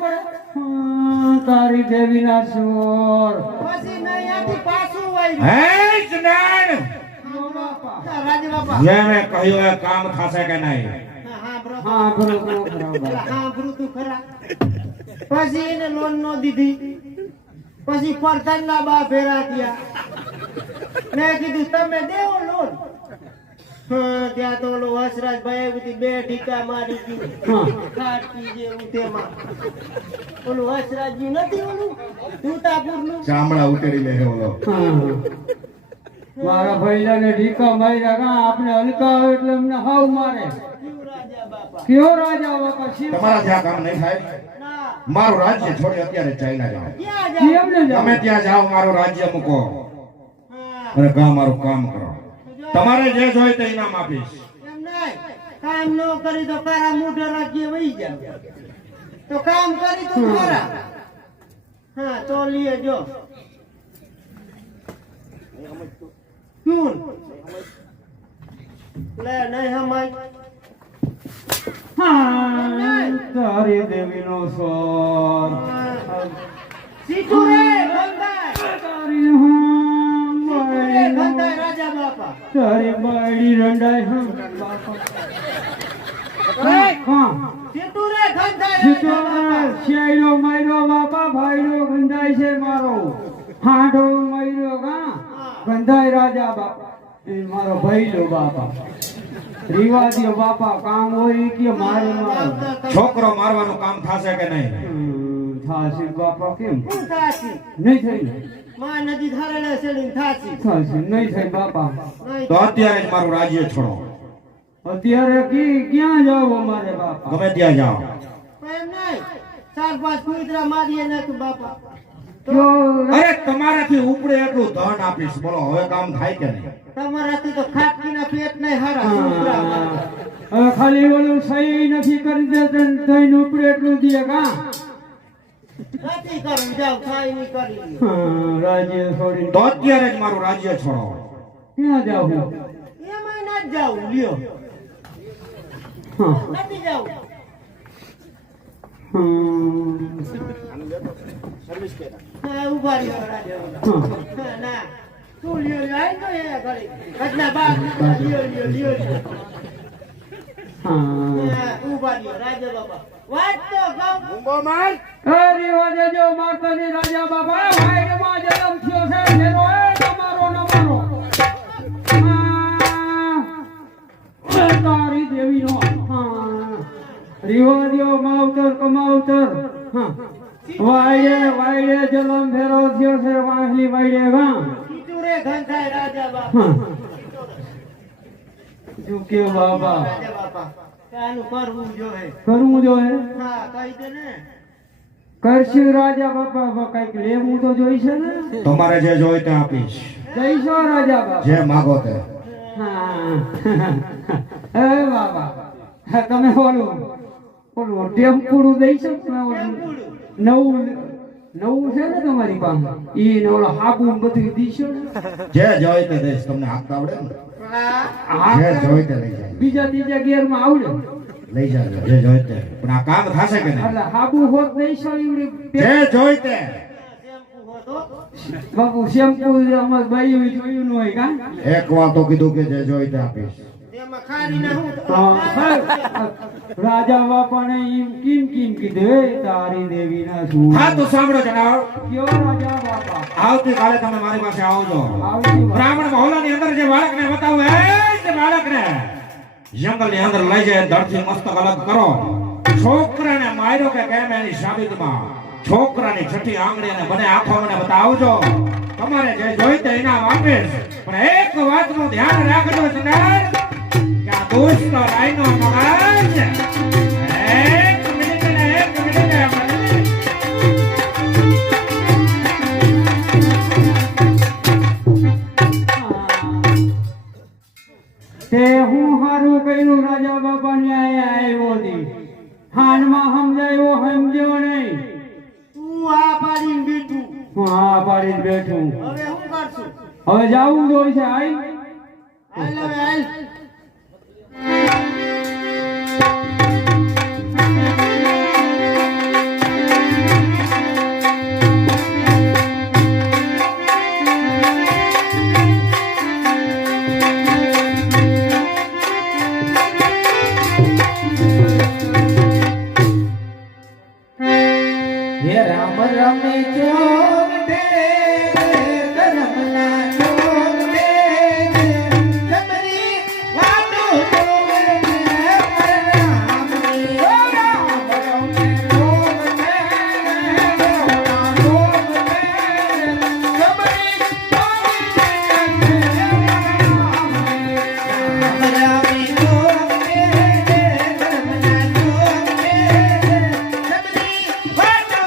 પડે તારી દેવીના ચોર પછી નયાથી પાછું વાઈ હે જનાન રાજા બાપા જે મેં કહ્યું એ કામ થશે કે નહીં? હા બ્રુ તું ખરા પછી એને લોન નો દીધી પછી પરધાન ના બા ભેરા થયા મેં કીધું તમે દેવો લોન ત્યાં તો ઓલો હસરાજભાઈ બધી બે ઢીકા મારી ગયું ખાટકી જેવું તેમાં ઓલું હસરાજી નથી ઓલું દૂતાપુરનું ચામડા ઉતરી લે ઓલો. મારા ભાઈલાને ઢીકા માર્યા કા આપણે હલકા હોય એટલે અમને હાવ મારે. રાજા બાપા કયો રાજા બાપા શિવ તમારા ત્યાં કામ નહીં થાય? ના મારું રાજ્ય છોડી અત્યારે ચાઇના જાઓ. ક્યાં જાવ કેમને જાવ? તમે ત્યાં જાઓ, મારું રાજ્ય મૂકો હા અને કામ મારું કામ કરો. તમારે જે જોઈએ તે ઇનામ આપીશ. એમ નહીં કામ ન કરી તો કારા મોઢે રાજ્ય વહી જાવ તો કામ કરી તો ખરા હા તો લીએ જો શું લે નહીં હમાય તારી દેવીનો ચોર સીધું રે બંધાય તારી બંધાય રાજા બાપા તારી બાયડી રંડાય સીધું રે બંધાય શેયલો માર્યો બાપા ભાઈડો ગંધાય છે મારો હાંડો માર્યો કા ગંધાય રાજા બાપા એ મારો ભાઈડો બાપા રીવાદીઓ બાપા કામ હોય કે મારે મારો છોકરો મારવાનું કામ થશે કે નહીં? થાશે બાપા કેમ શું થાશે નહીં થઈ માં નદી ધારેલા સેડીને થાશે થાશે નહીં થઈ બાપા તો અત્યારે જ મારું રાજ્ય છોડો. અત્યારે ક્યાં જાવ અમારે બાપા ગમે ત્યાં જાઓ. એમ નહીં 4-5 કુતરા મારીએ નાખ્યું બાપા જો અરે તમારાથી ઉપડે એટલું ધન આપીશ. બોલો હવે કામ થાય કે નહીં? તમારાથી તો ખાટકીના પેટ નહીં હારા કૂતરા મારતા. હવે ખાલી ઓલું સહી નથી કરી દેતા ને તઈને ઉપડે એટલું દે કા નથી કરવું જાવ ખાઈ નહીં કરી રાજ્ય છોડીને તો અત્યારે જ મારું રાજ્ય છોડો. ક્યાં જાવ એમાં ના જાવ લ્યો નથી જાવ હા ઉભા રહ્યો રાજા બાપા. ના તું લ્યો આઈ તો એ ઘડી ઘટના બાપ લ્યો હા, ઉભા રહ્યો રાજા બાપા વાત તો કહું અરે વાજે જો માતાજી રાજા બાપા વાઈડમાં જન્મ થયો છે મેરો એ તમારો નમારો તારી દેવીનો રીવાદીઓ માવતર કમાવતર વાઈડે જન્મ ફેરો થયો છે વાહલી વાઈડે વા સીધું રે ઘનસાય રાજા બાપા જો કે બાબા રાજા બાપા આનું કરવું જોઈએ કરવું જોઈએ હા કહી દે ને કરશું રાજા બાપા કઈક લેવું તો જોઈશે ને તમારે જે જોઈએ તે આપીશ. જઈશો રાજા બાપા જે માગો તે. એ બાબા તમે ઓલું ટેમ્પુડું દઈશો નવું છે ને તમારી પાસે ઈ ને ઓલો હાબુ બધું દીશો જે જોઈએ તે દઈશ. તમને હાથ આવડે ને? હા જે જોઈએ તે લઈ જાય. બીજા ત્રીજા ગેરમાં આવડે લઈ જાજો જે જોઈએ તે. પણ આ કામ થશે કે નહીં? એટલે હાબુ હોત દઈશો ઈવડી જે જોઈએ તે. શેમ્પુ હતો બાપુ શેમ્પુ અમાર બાઈ જોયું ન હોય કા એક વાર તો કીધું કે જે જોઈએ તે આપીશ. તેમાં ખારી ના હું રાજા બાપાને એમ કેમ કીધું એ તારી દેવીના શું હા તો સાંભળો જણાવો. કયો રાજા બાપા આવતીકાલે તમે મારી પાસે આવજો. આવતી બ્રાહ્મણ મહોલાની અંદર જે બાળકને બતાવું એ જ બાળકને જંગલની અંદર લઈ જાય ધરતી મસ્તક અલગ કરો. છોકરાને માર્યો કે કેમ એની સાબિતમાં છોકરાની છઠ્ઠી આંગળી અને બને આંખો મને બતાવજો. તમારે જે જોઈતે ઇનામ આપીશ. પણ એક વાતનું ધ્યાન રાખજો જનાર કે આ દુષ્ટ રાયનો મગજ એક મિનિટ તે હું હારું કર્યું રાજા બાપા ન્યાય આવ્યો હતી હાનમાં સમજાયો સમજ્યો નહીં તું આ પાડીને બેઠું હું હા પાડીને બેઠું હવે શું કરશું હવે જાવું જોઈશે આઈ હાલ હવે હાલ હે રામ રમે ચોર દે કરમલા ચોર દે સમરી વાતો જોવે છે પરનામની ઓ રામ રમે ચોર દે કરમલા ચોર દે સમરી વાતો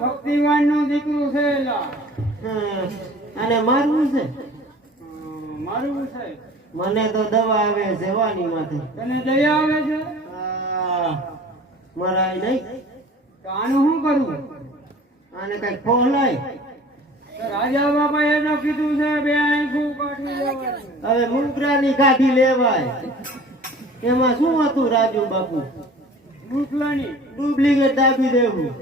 ભક્તિવાન નું દીકરું છે એલા. અને મારવું છે મારું છે. મને તો દવા આવે સેવાની માંથી. તને દયા આવે છે? મરાય નહીં તો આનું શું કરવું? આને કઈ ફોલાય. તો રાજા બાપા એને કીધું છે બે આંખું કાઢી લેવાય. હવે મુંગરાની કાઢી લેવાય. એમાં શું હતું રાજુ બાપુ? મૂકલાની ડુપ્લિકેટ દાબી દેવું.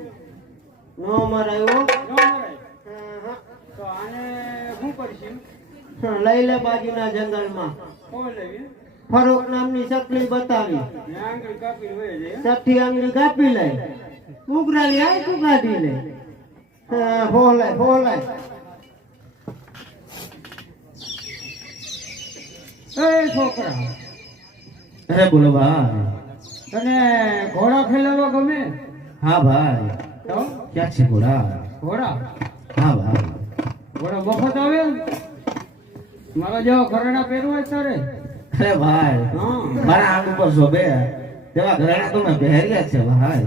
નો મરાય હો. ન મરાય. તો આને શું કરશું? લઈ લે બાજુના જંગલમાં. કોણ લેવી? ફરોક નામની ચકલી બતાવી. આંગળી કાપી હોય છે. સઠ્ઠી આંગળી કાપી લે. મુંગરાની આંખું કાઢી લે. ફોલાય ફોલાય. એ છોકરા, અરે બોલો ભાઈ. તને ઘોડા ખેલાવવા ગમે? હા ભાઈ. તો ક્યાં છે ઘોડા? ઘોડા હા ભાઈ. ઘોડો મફત આવે મારા જેવો ઘરેણા પહેરવા હોય તારે અરે ભાઈ હા મારા આંગ ઉપર શોભે તેવા ઘરેણા તો મેં પહેર્યા છે ભાઈ.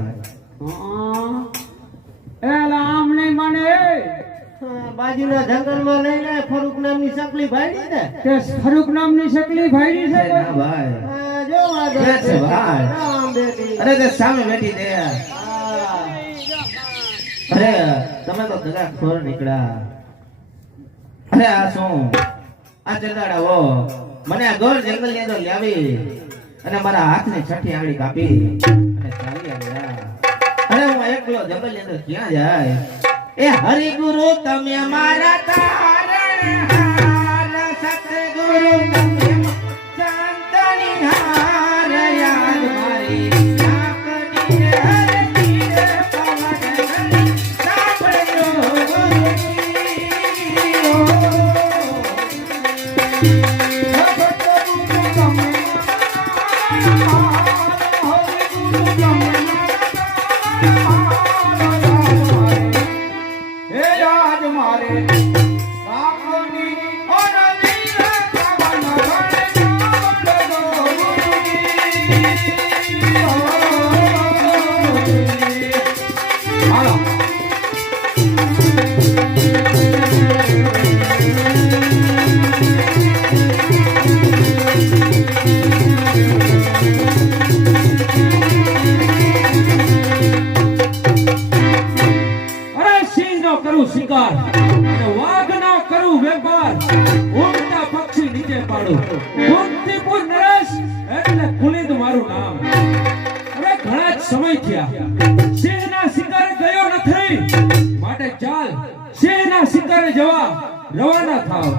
એલા આમ નહીં માને હા, બાજુના જંગલમાં લઈને ફરૂક નામની ચકલી ભાડી ને તે ફરૂક નામની શકલી ભાઈડી છે અરે ના ભાઈ. હા, જો વાદળ ક્યાં છે ભાઈ? રામ બેટી અરે તે સામે બેઠી દે. હા. અરે તમે તો દગાખોર નીકળ્યા. અરે આ શું આ ચંદાડાઓ મને આ ગોળ જંગલની અંદર લાવી અને મારા હાથની છઠ્ઠી આંગળી કાપી અને ચાલી આવ્યા. અરે હું એકલો જંગલની અંદર ક્યાં જાય? એ હરિ ગુરુ તમે મારા તારણહાર, સતગુરુ તમે ચાંદની હાર, યાદ મારી નાકની હરતી પવન ગલી, સાંભળજો કરું શિકાર અને વાઘના કરું વેપાર, ઉડતા પક્ષી નીચે પાડું, કુંતીપુર નરેશ એટલે કુલિદ મારું નામ. હવે ઘણા જ સમય થયા સિંહના શિકારે ગયો નથી, માટે ચાલ સિંહના શિકારે જવા રવાના થાવ.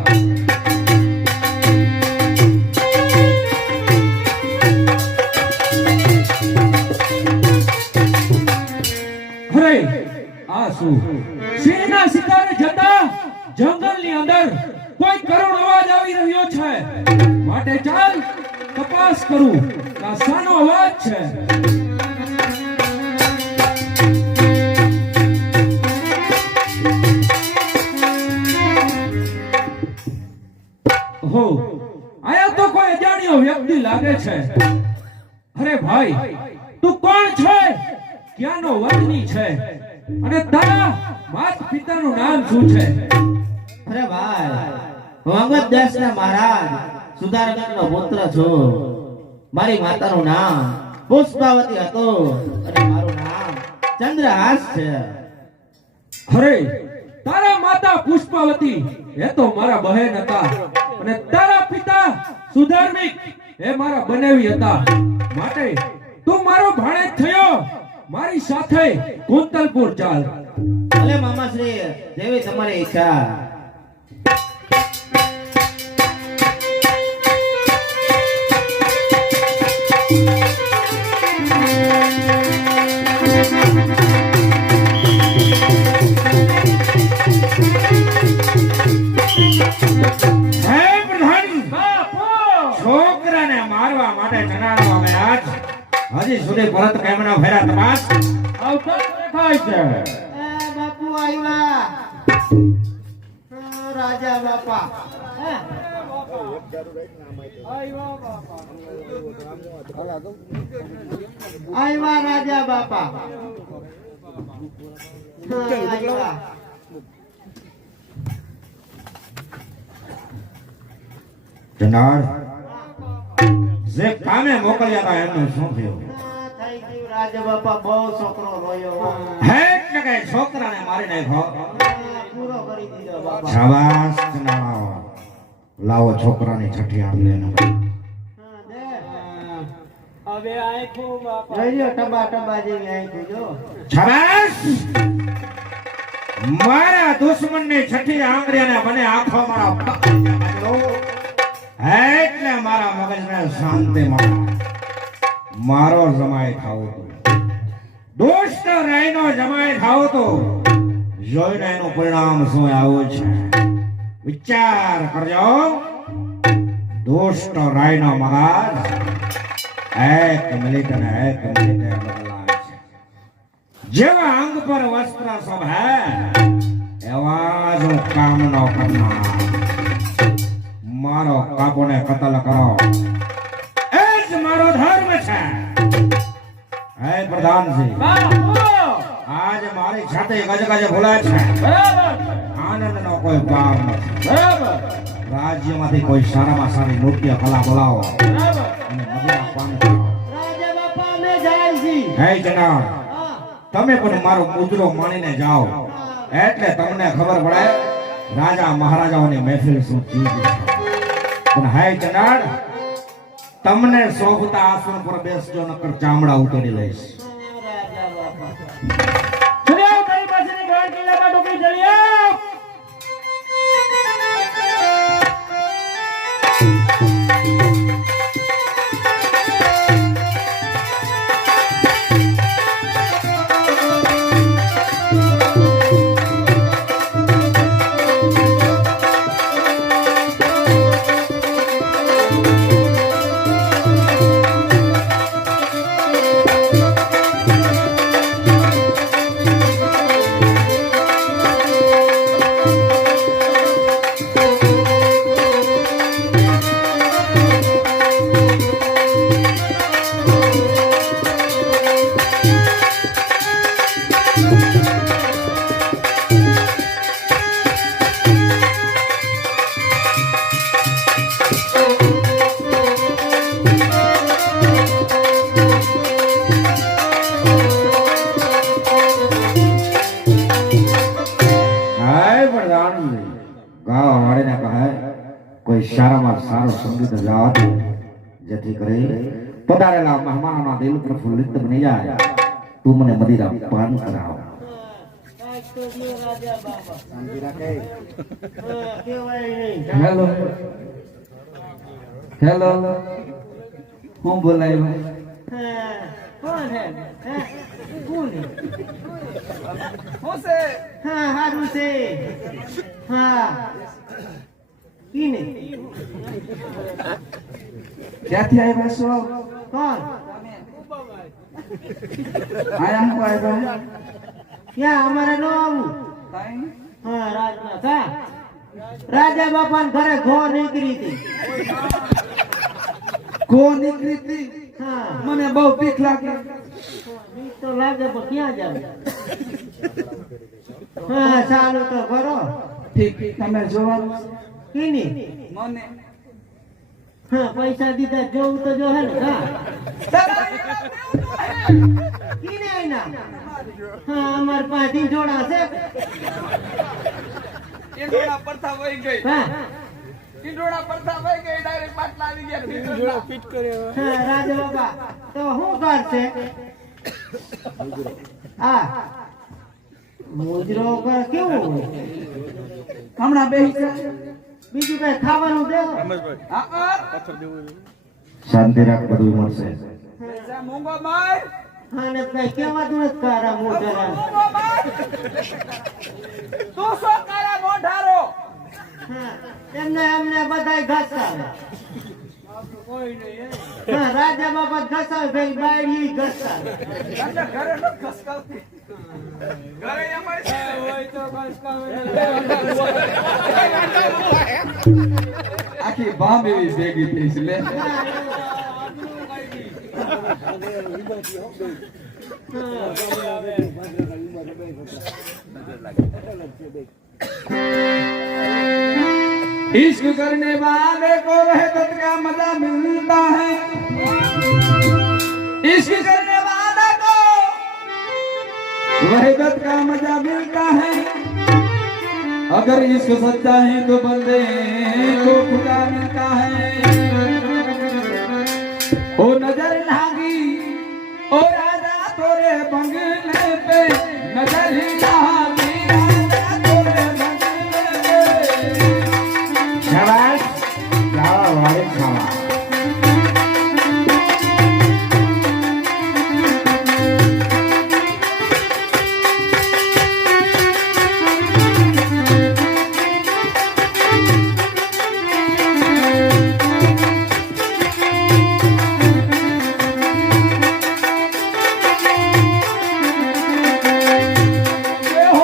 અરે આ શું? સિંહના શિકારે જતા જંગલની અંદર કોઈ કરુણ અવાજ આવી રહ્યો છે, માટે ચાલ તપાસ કરું કે આ શાનો અવાજ છે. હો, આયા તો કોઈ અજાણ્યો વ્યક્તિ લાગે છે. અરે ભાઈ, તું કોણ છે? ક્યાંનો વતની છે? અને તારા માત પિતાનું નામ શું છે? અરે ભાઈ, હું અંગદ દેશના મહારાજ સુધારગઢનો પુત્ર છું. મારી માતાનું નામ પુષ્પાવતી હતું અને મારું નામ ચંદ્રહાસ છે. અરે, તારા માતા પુષ્પાવતી એ તો મારા બહેન હતા, અને તારા પિતા સુધાર્મિક એ મારા બનેવી હતા, માટે તું મારો ભાણેજ થયો. મારી સાથે કુંતલપુર ચાલ. ભલે મામાશ્રી, જેવી તમારી ઈચ્છા. હે પ્રધાન બાપુ, છોકરાને મારવા માટે જણાવવા મેં આજ હજી સુધી પરત કેમ ન ફેરા? તપાસ આવતા થાય છે. બાપુ આવ્યા. રાજા બાપા. આવ્યા રાજા બાપા. આવ્યા. જનાર જે કામે મોકલ્યા હતા એમનું શું થયું? થઈ ગયું રાજા બાપા, બહુ છોકરો રોયો. હે એટલે કે છોકરાને મારી નાખ્યો. પૂરો કરી દીધો બાપા. શાબાશ જનાર, લાવો છોકરાની છઠ્ઠી આંગળીને. હવે આખો બાપા જોઈ ટબા ટબા જેવી આંખો જો. શાબાશ! મારા દુશ્મનની છઠ્ઠી આંગળીને મને આંખો મારા એટલે મારા મગજને શાંતિ મળે. મારો જમાઈ ખાવો તો દોસ્ત રાયનો જમાઈ ખાવો તો જોઈને એનું પરિણામ શું આવું છે વિચાર કરજો. દોસ્ત રાયનો મગજ એક મિનિટ અને એક મિનિટે બદલાય છે. જેવા અંગ પર વસ્ત્ર શોભે એવા હું કામ ન કરનાર મારો કાપોને કતલ કરો એ જ મારો ધર્મ છે. હે પ્રધાનજી, આજ મારી સાથે ગજગજ ભૂલાય છે. આનંદનો કોઈ પાર નથી. રાજ્યમાંથી કોઈ સારામાં સારી નૃત્ય કલા બોલાવો અને મદિરા પાન કરો. રાજા બાપા અમે જાય છી. હે જનાર, હા. તમે પણ મારો મુજરો માનીને જાઓ એટલે તમને ખબર પડે રાજા મહારાજાઓની મહેફિલ શું ચીજ છે. પણ હે જનાર, તમને શોભતા આસન પર બેસજો નકર ચામડા ઉતરી લઈશ. રાજા બાપા ચલ્યો મારી પાસેની ગાળ કિલ્લામાં ડૂબી ચલ્યો. હાય પ્રધાનજી, ગાવા વાળીને કહે કોઈ સારામાં સારો સંગીત ગાવા દે જેથી કરી પધારેલા મહેમાનોના દિલ પ્રફુલ્લિત બની જાય. તું મને મદિરા પાન કરાવ. કાંઈક તો દ્યો રાજા બાપા. હા, કહેવાય નહીં. હેલો હેલો, હું બોલાય? હા, કોણ હે? હા, કોણ હે? હા, હારું છે. હા. કીને? ક્યાંથી આવ્યા છો? કોણ? આયા હું આવ્યા? ક્યાં અમારે ન આવું? હા, રાજમાં કા? રાજા બાપાને ઘરે ઘો નીકળી હતી. કો નીકળી હતી? હા. મને બહુ બીક લાગે. બીક તો લાગે પણ ક્યાં જાવ? હા, ચાલુ તો કરો. ઠીક, તમે જોવાનું કીની? મને હા, પૈસા દીધા જોવું તો જો હે ને કા? કીને આઈના? હા, અમાર પાછી જોડા છે. ઈંડોળા પડતા વહી ગઈ. હા. ઈંડોળા પડતા વહી ગઈ, ડાયરેક્ટ પાટલા આવી ગયા. ફિટ કર્યો. હા, રાજા બાપા તો શું કરશે? હા, મુજરો કર કેવું હોય? હમણાં બેહી જા. બીજું કઈ ખાવાનું દેવો? શાંતિ રાખ, બધું મળશે. પૈસા મૂંગો માર. હા, ને કઈ કહેવાતું નથી કારા મોઢા. તું શું કરે મોઢારો? હા, એમને એમને બધાય ઘસાવે. હા, રાજા બાપા ઘસાવે, ભાઈ બાયડી ઘસાવે. ઘરે ન ખસકાવતી. ઘરે એમાં હોય તો ખસકાવે. આખી બામ એવી ભેગી થઈ છે લે. इश्क करने वाले को वहदत का मजा मिलता है. इश्क करने वाला को वहदत का मजा मिलता है. अगर इश्क सच्चा है तो बंदे को खुदा मिलता है. ओ नजर लागी ओ राजा तोरे बंगले पे, नजर लागी राजा तोरे बंगले पे. શાબાશ, ગાવા વાળી ખાવા. ए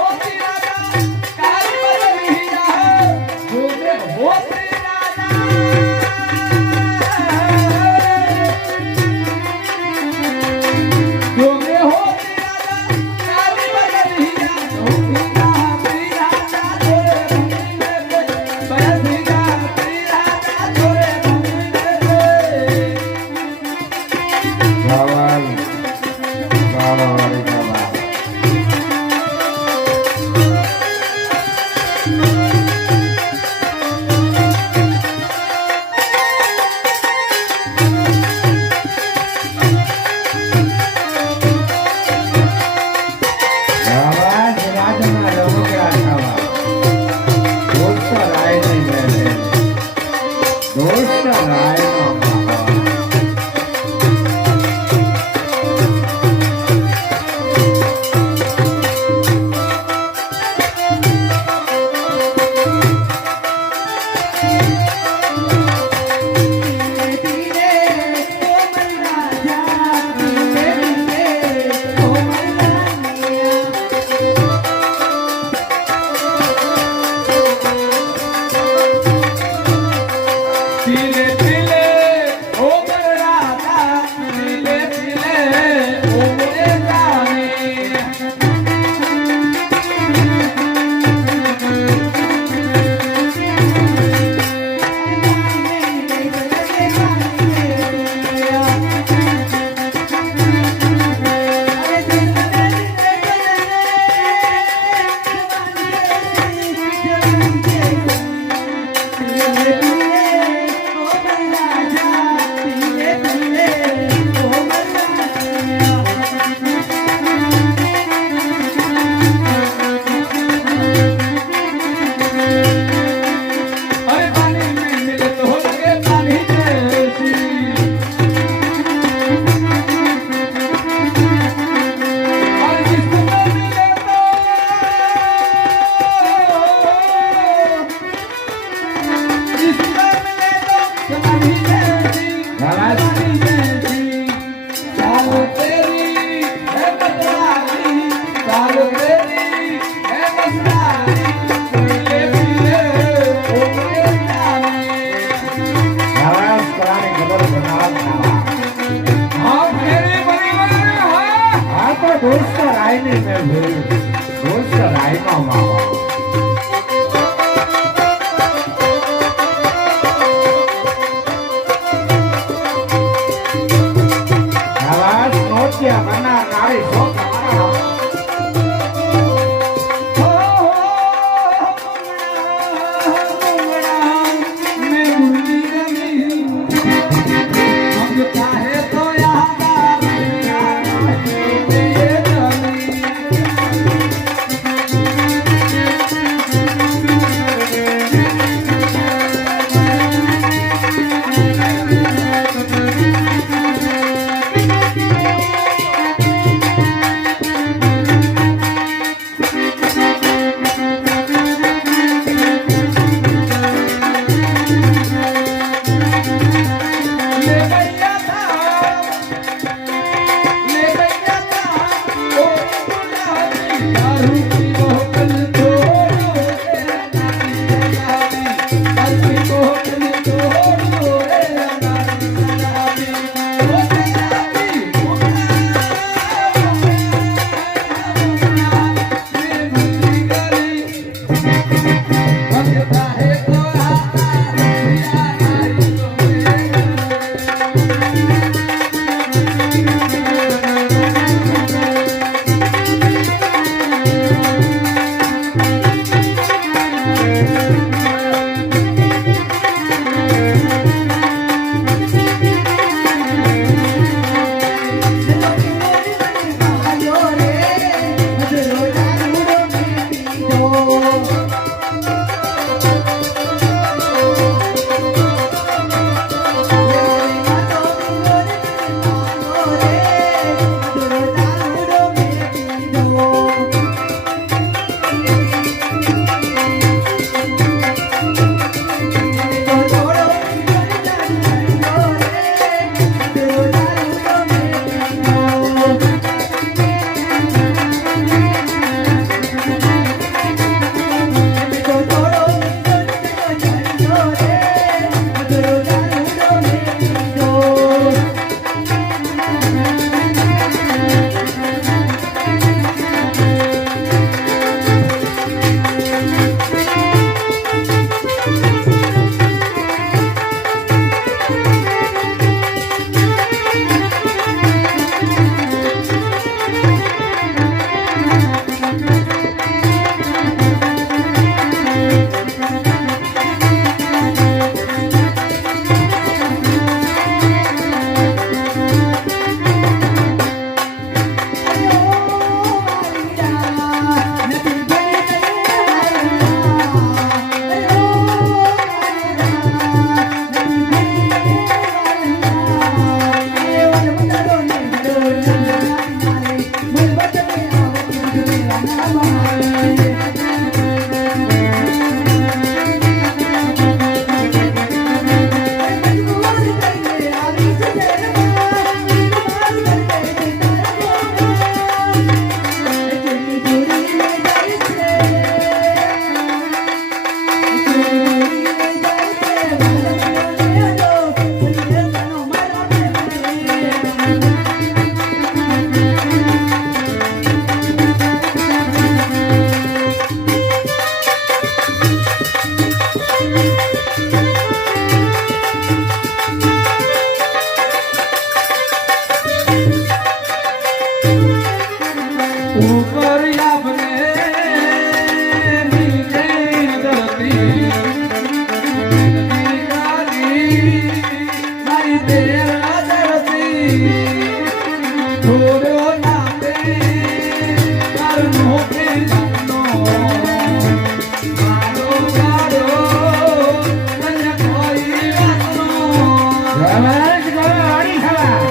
મારી તેરા દરથી થોડો નામે મારું મોકે જાનો મારો ગાડો મને કોઈ વાતનો બસ કરો વાળી ખાવા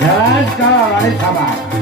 બસ કરો વાળી ખાવા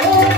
Oh,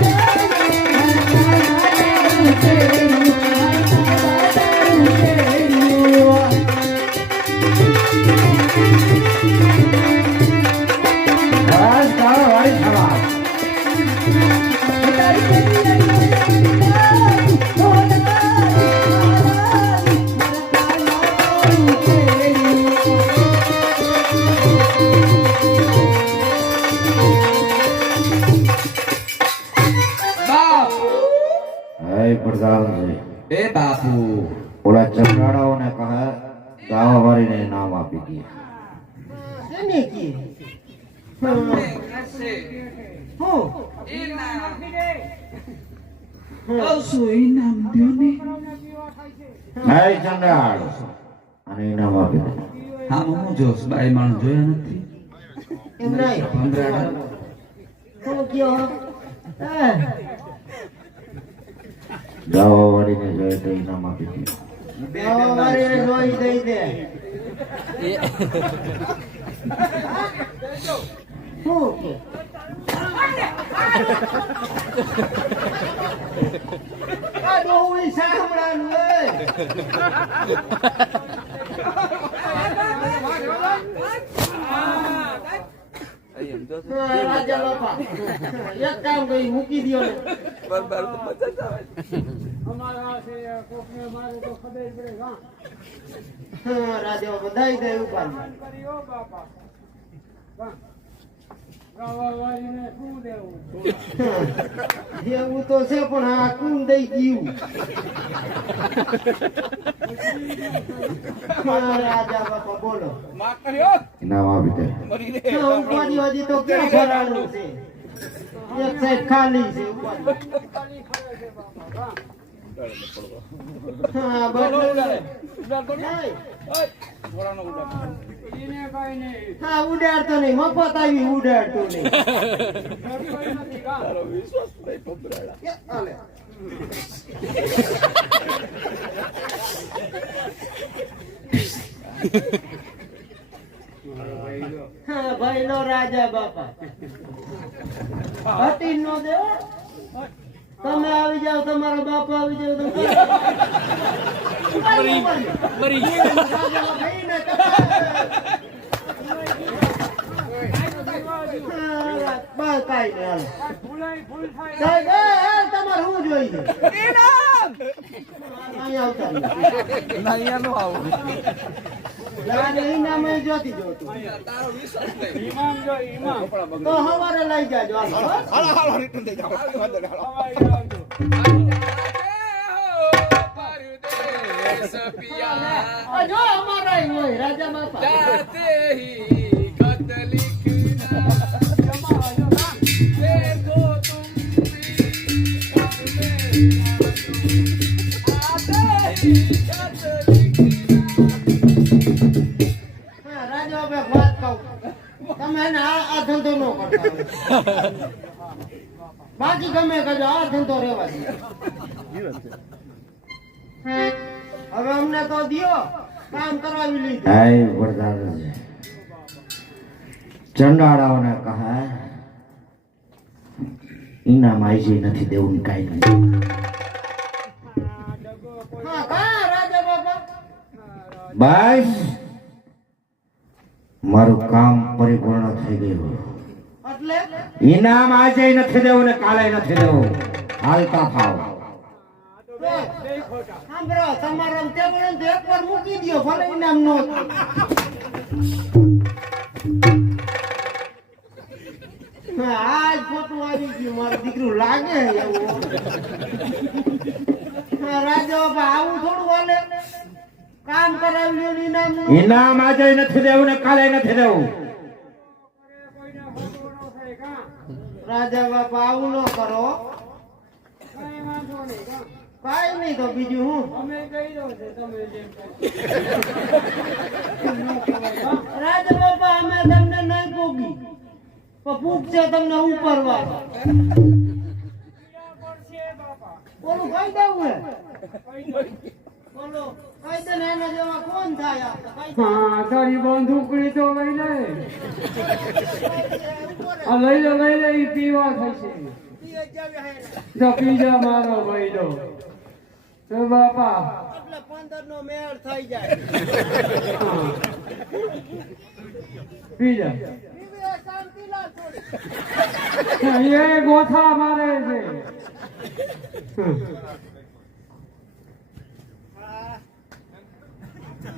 કહે શેને કી હું ઇનામ દ્યો ને હે ચંડાળ અને ઇનામ આપી દે હા હું જોશ બાઈ માણસ જોયા નથી એમ નહીં હું કયો ગાવા વાળીને જોઈએ તો ઇનામ આપી દે મારે જોઈ દઈ દે હું કે આ ડોહું સાંભળાનું રાજા બાપા એક કામ કરી મૂકી દો ને રાજા બધાઈ દે ઉપર એવું તો છે પણ આ કું દઈ ગયું રાજા બાપા બોલો ઇનામ આપી દે ઉપાધિ હજી તો ક્યાં ભરાણું છે એક સાઈડ ખાલી છે ઉપાધિ હા બરોબર હા ઉડાડતો નહીં મફત આવી ઉડાડતો નહીં હા ભાઈ નો રાજા બાપા હટી નો દેવો તમે આવી જાવ તમારા બાપા આવી જાવ તો તમારે શું જોઈએ ઇનામ જોતી જોતું તો હવારે લઈ જાજો જો અમારા હોય રાજા બાપા રાજા બાપા વાત કહું તમે એને આ ધંધો ન કરતા બાકી ગમે કરજો આ ધંધો રહેવા દે હવે અમને તો દિયો કામ કરાવી લીધું હાય વરદાન ચંડાળાઓને કહે ઇનામ આઈ નથી દેવું કાંઈ નહીં હા કા રાજા બાપા બસ મારું કામ પરિપૂર્ણ થઈ ગયું એટલે ઇનામ આજે નથી દેવું ને કાલે નથી દેવું હાલતા થાવ સાંભળો તમારા ટેબલ ને એક વાર મૂકી દો ભલે ઇનામ નો આજ ફોટો આવી ગયું મારું દીકરું લાગે એવું રાજા બાપા આવું થોડું હાલે કામ કરાવ્યું ઇનામ નું ઇનામ આજે નથી દેવું ને કાલે નથી દેવું રાજા બાપા આવું ન કરો કાઈ નહીં તો બીજું હું રાજા બાપા અમે તમને નહીં પોગી પણ પૂછશે તમને ઉપર વાળો બોલું કઈ દઉં હે બોલો કઈ દે એના જેવા કોણ થાય હા તારી બંદૂકડી તો લઈ લે આ લઈ લે ઈ પીવા થશે તો પીજા મારો ભાઈડો તો બાપા એટલે 15 નો મેળ થઈ જાય પીજા શાંતિ લા થોડી એ ગોથા મારે છે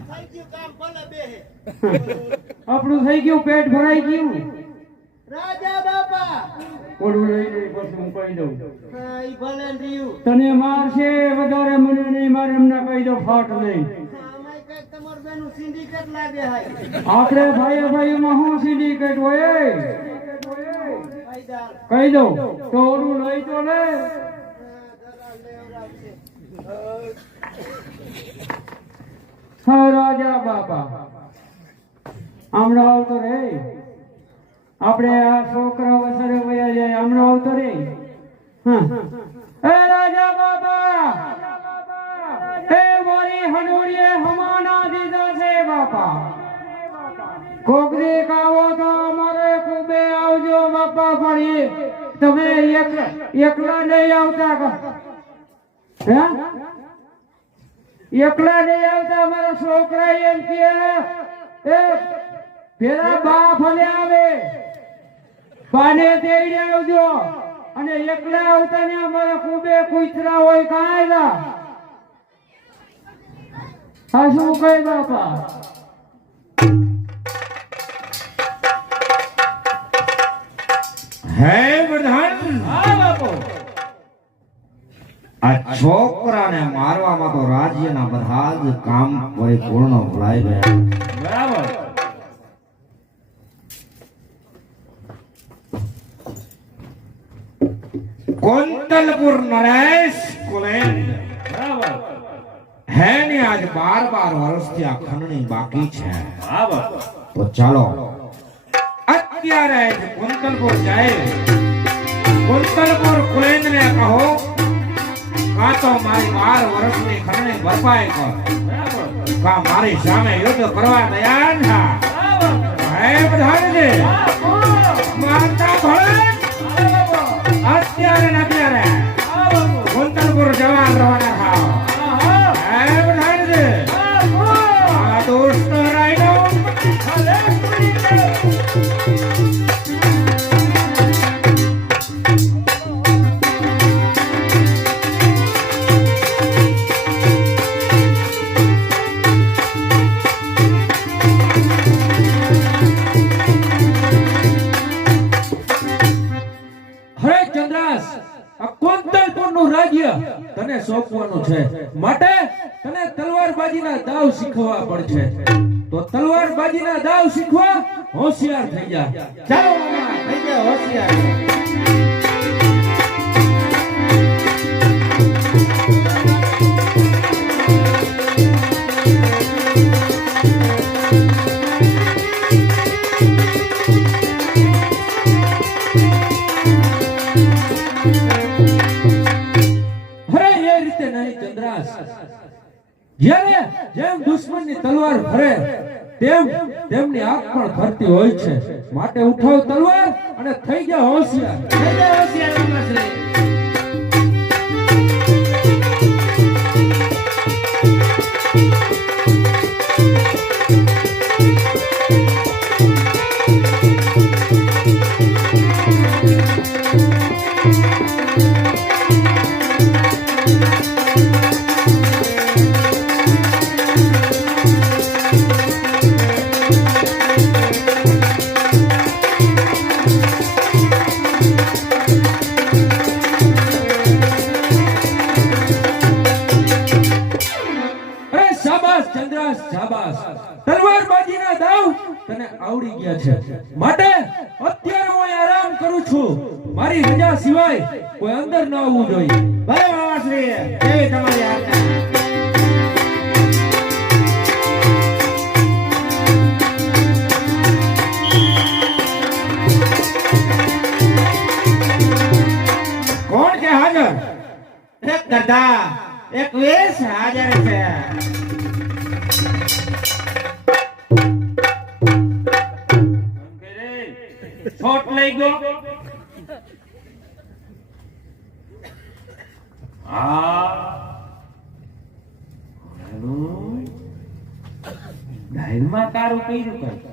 થઈ ગયું કામ ભલે બેહે આપણું થઈ ગયું પેટ ભરાઈ ગયું રાજા બાપા ઓલું લઈ લઈ પછી હું કહી દઉં હા ઈ ભલે રહ્યું તને મારશે વધારે મને નહીં મારે એમને કહી દો ફાટ નહીં આમાં કઈક તમારું બધાનું સિન્ડિકેટ લાગે હાય આપણે ભાઈમાં શું સિન્ડિકેટ હોય ફાયદા કહી દઉં તો ઓલું લઈ તો લે હા રાજા બાપા હમણાં આવતો રે આપણે આ છોકરા વસરે વયા જાય હમણાં આવતો રે હા એ રાજા બાપા એ મારી હનુડીએ હમાના દીધા છે બાપા કોક દીક આવો તો અમારે કુબે આવજો બાપા પણ તમે એકલા નહીં આવતા હે એકલા નહીં આવતા અમારા છોકરા એમ કે એ પેલા બા ભલે આવે બાને તેડી આવજો અને એકલા આવતા ને અમારા કુબે કુતરા હોય કાંઈ હા શું કહે બાપા હે પ્રધાન હા બાપુ આ છોકરાને મારવામાં તો રાજ્યના બધા જ કામ પરિપૂર્ણ ભૂલાઈ ગયા બરાબર કોંતલપુર નરેશ કુલેન્દ બરાબર હે ને આજ 12 વર્ષથી આ ખંડણી બાકી છે બરાબર તો ચાલો અત્યારે જ કોંતલપુર જાય કોંતલપુર કુલેન્દ ને કહો કાં તો મારી 12 વર્ષની ખંડણી ભરપાઈ કર બરાબર કાં મારી સામે યુદ્ધ કરવા તૈયાર થા હે પ્રધાનજી મારતા ભલે અત્યારે ને અત્યારે કોંતલપુર જવાન રવાના થાવ હે પ્રધાનજી આ દોસ્ત રાયનો તને સોંપવાનું છે માટે તને તલવારબાજીના દાવ શીખવા પડશે તો તલવારબાજીના દાવ શીખવા હોશિયાર થઈ જા ચાલો મામા થઈ જાઓ હોશિયાર જ્યારે જેમ દુશ્મનની તલવાર ફરે તેમ તેમની આંખ પણ ફરતી હોય છે માટે ઉઠાવ તલવાર અને થઈ જા હોશિયાર થઈ જાઓ હોશિયાર મામા તલવારબાજીના દાવ તને આવડી ગયા છે માટે અત્યારે હું અહીં આરામ કરું છું મારી રજા સિવાય કોઈ અંદર ન આવવું જોઈએ ભલે મામા શ્રી એવી તમારી આજ્ઞા કોણ કે હાજર એક ગધા એક વેશ હાજર છે શોટ લઈ ગયો ડાયરમાં કારું કર્યું કઈ